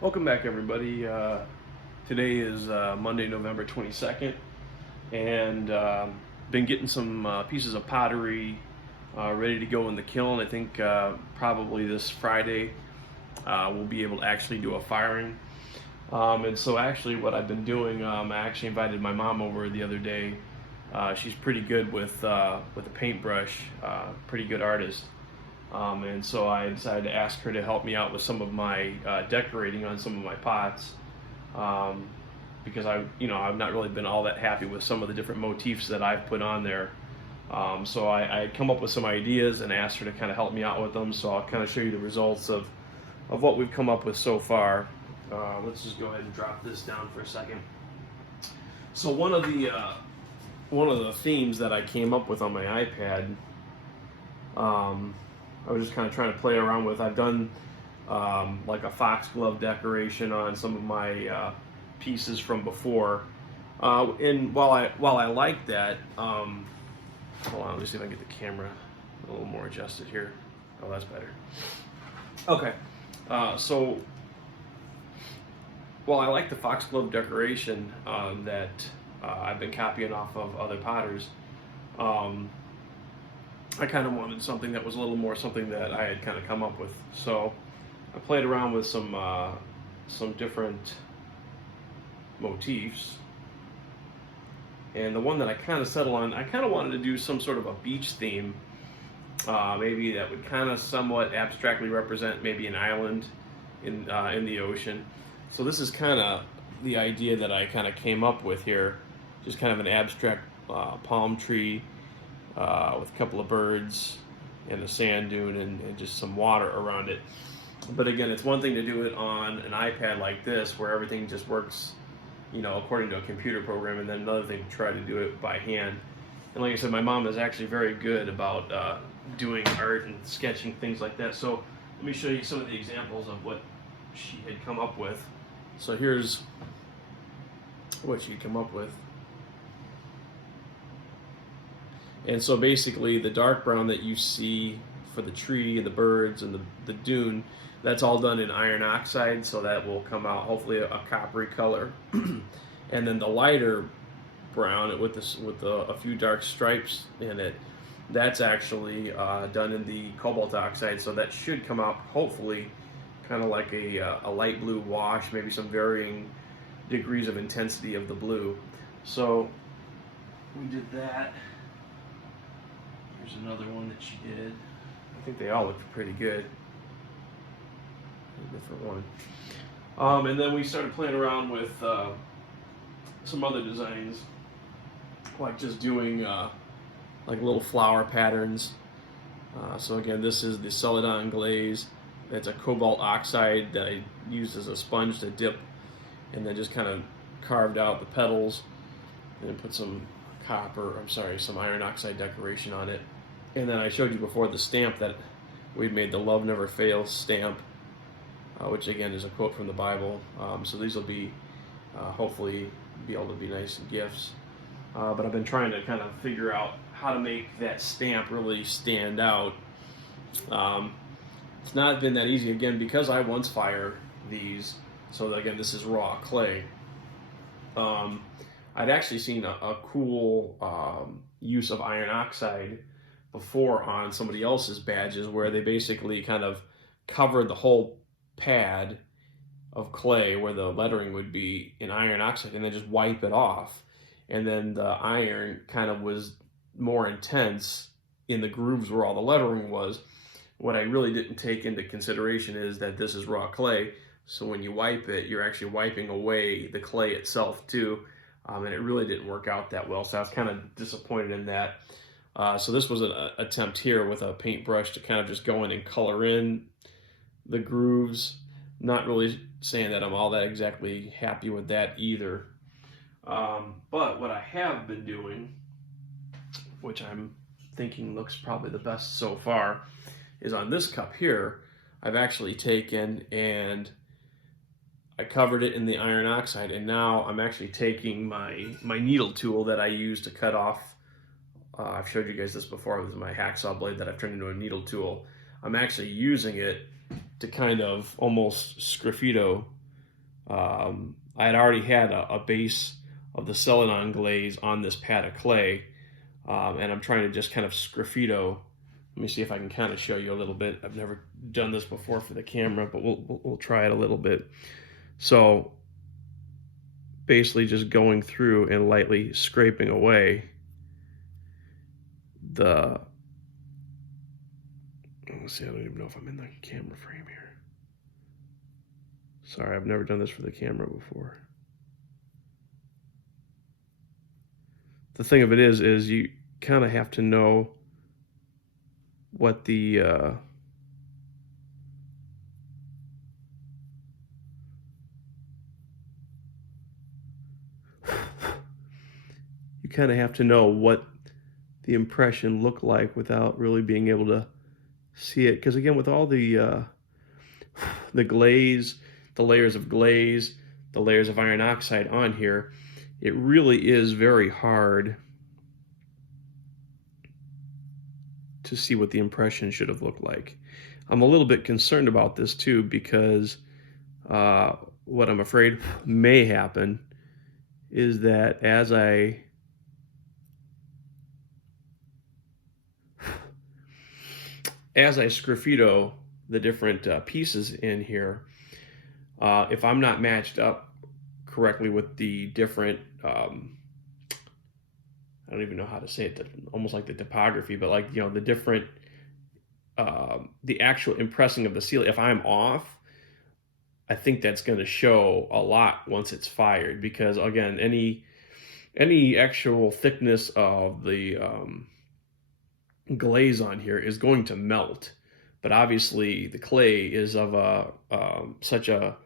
Welcome back, everybody. Today is Monday, November 22nd, and been getting some pieces of pottery ready to go in the kiln. I think probably this Friday we'll be able to actually do a firing. And so, actually, what I've been doing, I actually invited my mom over the other day. She's pretty good with a paintbrush, pretty good artist. And so I decided to ask her to help me out with some of my decorating on some of my pots, um, because I've not really been all that happy with some of the different motifs that I've put on there. So I had come up with some ideas and asked her to kind of help me out with them. So I'll kind of show you the results of what we've come up with so far. Let's just go ahead and drop this down for a second. So one of the themes that I came up with on my iPad. I was just kind of trying to play around with. I've done like a foxglove decoration on some of my pieces from before, and while I like that, hold on, let me see if I can get the camera a little more adjusted here. Oh, that's better. Okay, so while I like the foxglove decoration that I've been copying off of other potters. I kind of wanted something that was a little more something that I had kind of come up with. So I played around with some different motifs. And the one that I kind of settled on, I kind of wanted to do some sort of a beach theme. Maybe that would kind of somewhat abstractly represent maybe an island in the ocean. So this is kind of the idea that I kind of came up with here. Just kind of an abstract palm tree with a couple of birds and a sand dune and just some water around it. But again, it's one thing to do it on an iPad like this where everything just works, according to a computer program, and then another thing to try to do it by hand. And like I said, my mom is actually very good about doing art and sketching things like that. So let me show you some of the examples of what she had come up with. So here's what she'd come up with. And so basically the dark brown that you see for the tree and the birds and the dune, that's all done in iron oxide, so that will come out hopefully a coppery color. And then the lighter brown with a few dark stripes in it, that's actually done in the cobalt oxide, so that should come out hopefully kind of like a light blue wash, maybe some varying degrees of intensity of the blue. So we did that. Here's another one that she did. I think they all look pretty good. A different one. And then we started playing around with some other designs, like just doing like little flower patterns. So again, this is the Celadon glaze. It's a cobalt oxide that I used as a sponge to dip, and then just kind of carved out the petals, and then put some some iron oxide decoration on it. And then I showed you before the stamp that we'd made, the Love Never Fails stamp, which again is a quote from the Bible. So these will be hopefully be able to be nice gifts. But I've been trying to kind of figure out how to make that stamp really stand out. It's not been that easy, again, because I once fire these. So again, this is raw clay. I'd actually seen a cool use of iron oxide before on somebody else's badges, where they basically kind of covered the whole pad of clay where the lettering would be in iron oxide, and then just wipe it off. And then the iron kind of was more intense in the grooves where all the lettering was. What I really didn't take into consideration is that this is raw clay, so when you wipe it, you're actually wiping away the clay itself too. And it really didn't work out that well, so I was kind of disappointed in that. So this was an attempt here with a paintbrush to kind of just go in and color in the grooves. Not really saying that I'm all that exactly happy with that either. But what I have been doing, which I'm thinking looks probably the best so far, is on this cup here, I've actually taken and I covered it in the iron oxide, and now I'm actually taking my needle tool that I use to cut off. I've showed you guys this before. This is my hacksaw blade that I've turned into a needle tool. I'm actually using it to kind of almost sgraffito I had already had a base of the Celadon glaze on this pad of clay, and I'm trying to just kind of sgraffito. Let me see if I can kind of show you a little bit. I've never done this before for the camera, but we'll try it a little bit. So basically just going through and lightly scraping away the, let's see, I don't even know if I'm in the camera frame here. Sorry, I've never done this for the camera before. The thing of it is you kind of have to know what the you kind of have to know what the impression looked like without really being able to see it. Because again, with all the glaze, the layers of glaze, the layers of iron oxide on here, it really is very hard to see what the impression should have looked like. I'm a little bit concerned about this too, because what I'm afraid may happen is that as I sgraffito the different pieces in here, if I'm not matched up correctly with the different, I don't even know how to say it, almost like the topography, but like, you know, the different, the actual impressing of the seal, if I'm off, I think that's going to show a lot once it's fired, because again, any actual thickness of the glaze on here is going to melt, but obviously the clay is of a such a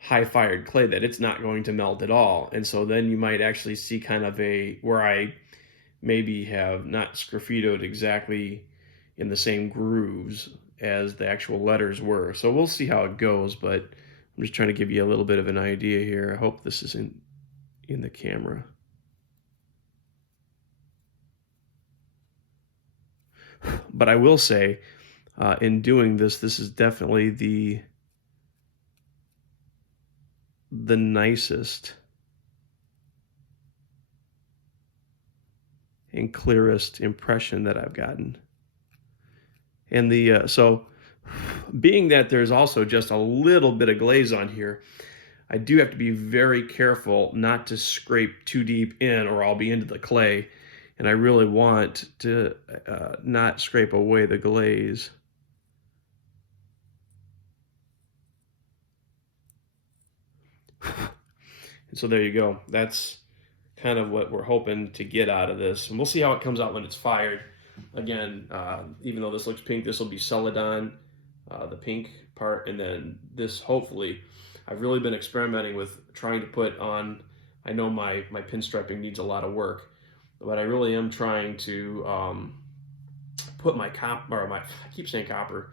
high fired clay that it's not going to melt at all. And so then you might actually see kind of a, where I maybe have not sgraffitoed exactly in the same grooves as the actual letters were. So we'll see how it goes, but I'm just trying to give you a little bit of an idea here. I hope this is in the camera. But I will say, in doing this, this is definitely the nicest and clearest impression that I've gotten. And the so being that there's also just a little bit of glaze on here, I do have to be very careful not to scrape too deep in, or I'll be into the clay. And I really want to not scrape away the glaze. And so there you go. That's kind of what we're hoping to get out of this. And we'll see how it comes out when it's fired. Again, even though this looks pink, this will be Celadon, the pink part. And then this, hopefully, I've really been experimenting with trying to put on, I know my pinstriping needs a lot of work, but I really am trying to put my copper, or I keep saying copper,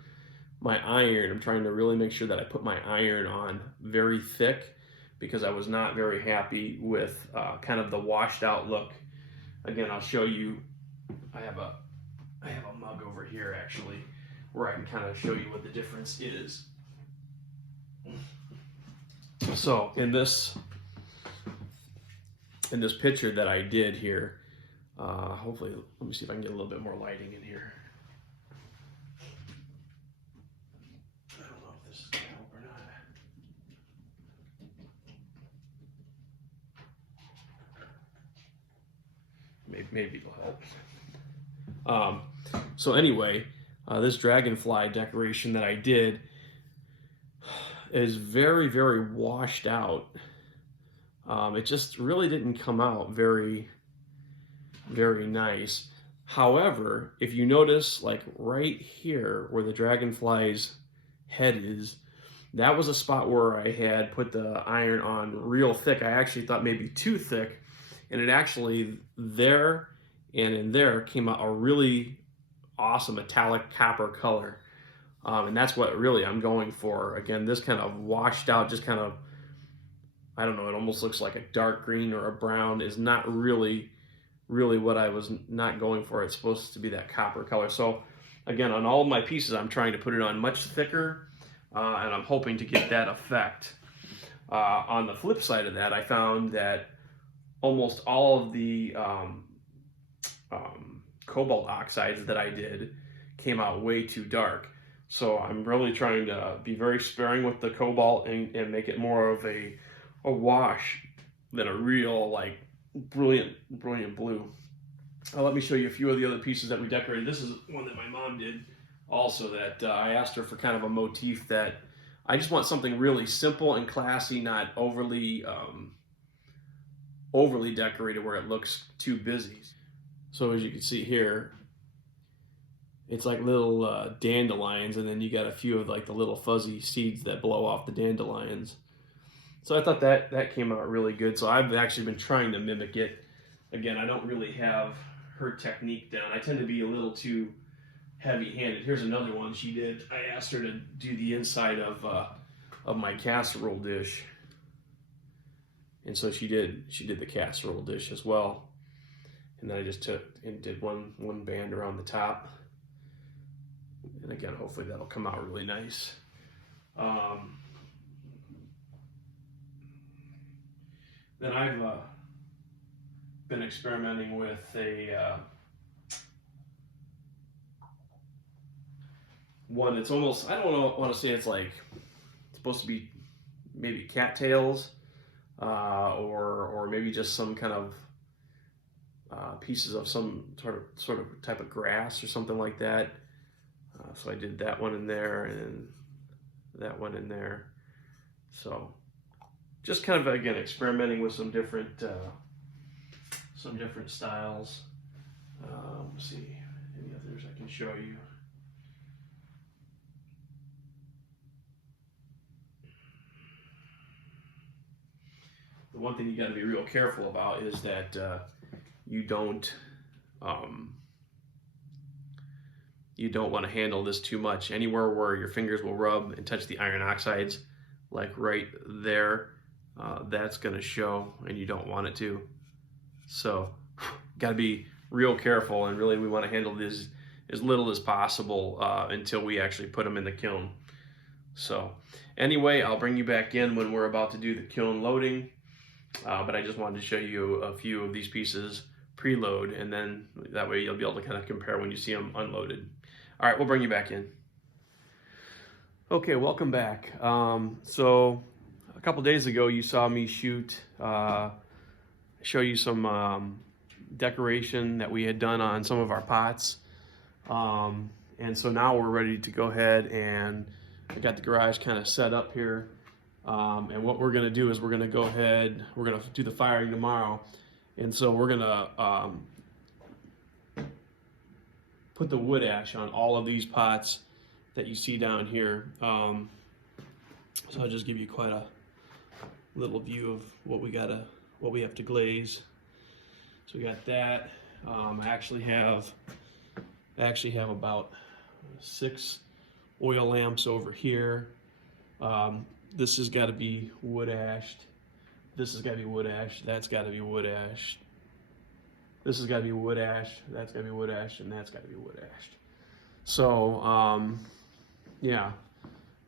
my iron. I'm trying to really make sure that I put my iron on very thick, because I was not very happy with kind of the washed out look. Again, I'll show you, I have a mug over here actually, where I can kind of show you what the difference is. So in this picture that I did here, hopefully, let me see if I can get a little bit more lighting in here. I don't know if this is going to help or not. Maybe it'll help. So anyway, this dragonfly decoration that I did is very, very washed out. It just really didn't come out very, very nice. However, if you notice, like right here where the dragonfly's head is, that was a spot where I had put the iron on real thick. I actually thought maybe too thick, and it actually there and in there came out a really awesome metallic copper color. And that's what really I'm going for. Again, this kind of washed out, just kind of, I don't know, it almost looks like a dark green or a brown, is not really what I was not going for. It's supposed to be that copper color. So again, on all of my pieces, I'm trying to put it on much thicker, and I'm hoping to get that effect. On the flip side of that, I found that almost all of the cobalt oxides that I did came out way too dark. So I'm really trying to be very sparing with the cobalt and make it more of a wash than a real like brilliant blue. Let me show you a few of the other pieces that we decorated. This is one that my mom did also, that I asked her for kind of a motif that I just want something really simple and classy, not overly overly decorated where it looks too busy. So as you can see here, it's like little dandelions, and then you got a few of like the little fuzzy seeds that blow off the dandelions. So I thought that came out really good. So I've actually been trying to mimic it. Again, I don't really have her technique down. I tend to be a little too heavy-handed. Here's another one she did. I asked her to do the inside of my casserole dish, and so she did the casserole dish as well. And then I just took and did one band around the top. And again, hopefully that'll come out really nice. Then I've been experimenting with a one that's almost, I don't want to say it's like, it's supposed to be maybe cattails, or maybe just some kind of pieces of some sort of type of grass or something like that. So I did that one in there and that one in there. So just kind of, again, experimenting with some different styles. Let's see, any others I can show you. The one thing you got to be real careful about is that you don't want to handle this too much. Anywhere where your fingers will rub and touch the iron oxides, like right there, that's going to show, and you don't want it to. So got to be real careful, and really we want to handle this as little as possible until we actually put them in the kiln. So anyway, I'll bring you back in when we're about to do the kiln loading, but I just wanted to show you a few of these pieces preload, and then that way you'll be able to kind of compare when you see them unloaded. All right, we'll bring you back in. Okay, welcome back. So a couple days ago you saw me show you some decoration that we had done on some of our pots, and so now we're ready to go ahead, and I got the garage kind of set up here, and what we're going to do is we're going to go ahead, we're going to do the firing tomorrow, and so we're going to put the wood ash on all of these pots that you see down here. So I'll just give you quite a little view of what we have to glaze. So we got that. I actually have about 6 oil lamps over here. This has got to be wood ashed. This has got to be wood ash. That's got to be wood ash. This has got to be wood ash. That's got to be wood ash, and that's got to be wood ashed. So yeah.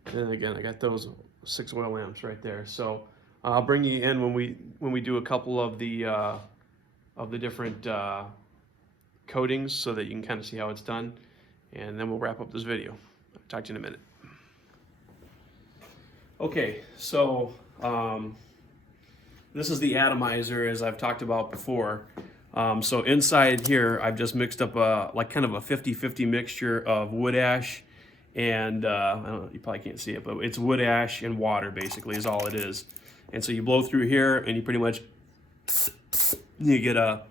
And again, I got those 6 oil lamps right there. So I'll bring you in when we do a couple of the different coatings, so that you can kind of see how it's done, and then we'll wrap up this video. I'll talk to you in a minute. Okay, so this is the atomizer, as I've talked about before. So inside here, I've just mixed up like kind of a 50-50 mixture of wood ash and I don't know, you probably can't see it, but it's wood ash and water basically is all it is. And so you blow through here, and you pretty much you get a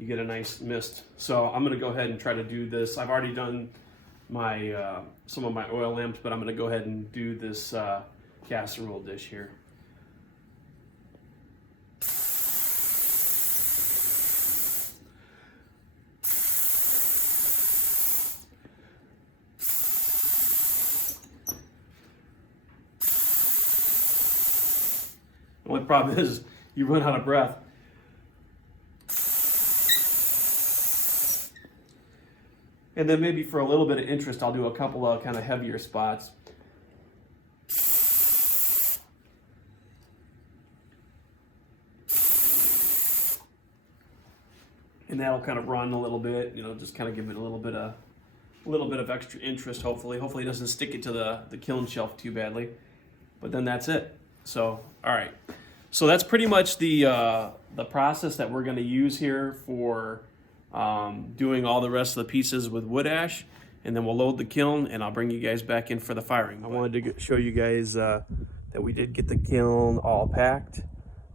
nice mist. So I'm gonna go ahead and try to do this. I've already done my some of my oil lamps, but I'm gonna go ahead and do this casserole dish here. The only problem is you run out of breath. And then maybe for a little bit of interest, I'll do a couple of kind of heavier spots. and that'll kind of run a little bit, you know, just kind of give it a little bit of extra interest. Hopefully it doesn't stick it to the kiln shelf too badly. But then that's it. So all right, so that's pretty much the process that we're going to use here for doing all the rest of the pieces with wood ash, and then we'll load the kiln, and I'll bring you guys back in for the firing. I wanted to show you guys that we did get the kiln all packed.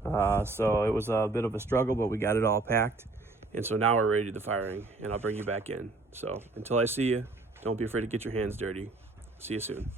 So it was a bit of a struggle, but we got it all packed. And so now we're ready to do the firing, and I'll bring you back in. So until I see you, don't be afraid to get your hands dirty. See you soon.